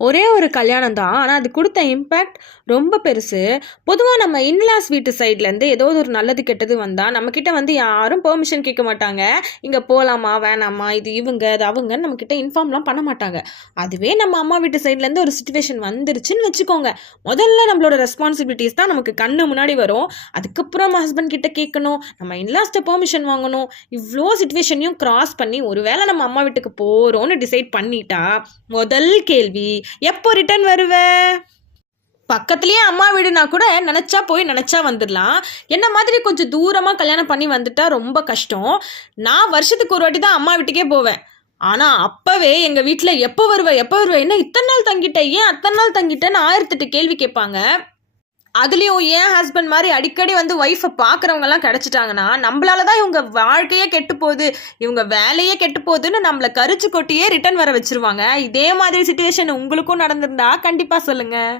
ஒரே ஒரு கல்யாணம் தான். ஆனா, அது குடுத்த இம்பேக்ட் ரொம்ப பெருசு. பொதுவா நம்ம இன்லாஸ் வீட்டு சைட்லேருந்து ஏதோ ஒரு நல்லது, கெட்டது வந்தா, நம்மகிட்ட வந்து யாரும் பெர்மிஷன் கேட்க மாட்டாங்க. இங்க போலாமா? வேணாமா? இது இவங்க, அது அவங்கன்னு நம்மகிட்ட இன்ஃபார்ம்லாம் பண்ண மாட்டாங்க. அதுவே நம்ம அம்மா வீட்டு சைட்லேருந்து ஒரு சிச்சுவேஷன் வந்துருச்சுன்னு வச்சுக்கோங்க, முதல்ல நம்மளோட ரெஸ்பான்சிபிலிட்டிஸ் தான் நமக்கு கண்ணு முன்னாடி வரும். அதுக்கப்புறம் நம்ம ஹஸ்பண்ட் கிட்ட கேட்கணும், நம்ம இன்லாஸ்ட்ட பெர்மிஷன் வாங்கணும். இவ்ளோ சிச்சுவேஷனையும் கிராஸ் பண்ணி, ஒருவேளை நம்ம அம்மா வீட்டுக்கு போறோம்னு டிசைட் பண்ணிட்டா, முதல் கேள்வி, எப்போ ரிட்டர்ன் வருவ? பக்கத்துலயே அம்மா வீடுனா கூட நினச்சா போய் நினச்சா வந்துடலாம். என்ன மாதிரி கொஞ்சம் தூரமாக கல்யாணம் பண்ணி வந்துட்டா ரொம்ப கஷ்டம். நான் வருஷத்துக்கு ஒரு வாட்டி தான் அம்மா வீட்டுக்கே போவேன். ஆனால் அப்போவே எங்கள் வீட்டில் எப்போ வருவ எப்போ வருவ, என்ன இத்தனை நாள் தங்கிட்ட, ஏன் அத்தனை நாள் தங்கிட்டேன்னு 1008 கேள்வி கேட்பாங்க. அதுலேயும் என் ஹஸ்பண்ட் மாதிரி அடிக்கடி வந்து ஒய்ஃபை பார்க்குறவங்கலாம் கிடச்சிட்டாங்கன்னா, நம்மளால தான் இவங்க வாழ்க்கையே கெட்டு போகுது, இவங்க வேலையே கெட்டு போகுதுன்னு நம்மளை கரிச்சு கொட்டியே ரிட்டர்ன் வர வச்சிருவாங்க. இதே மாதிரி சுச்சுவேஷன் உங்களுக்கும் நடந்திருந்தா கண்டிப்பாக சொல்லுங்கள்.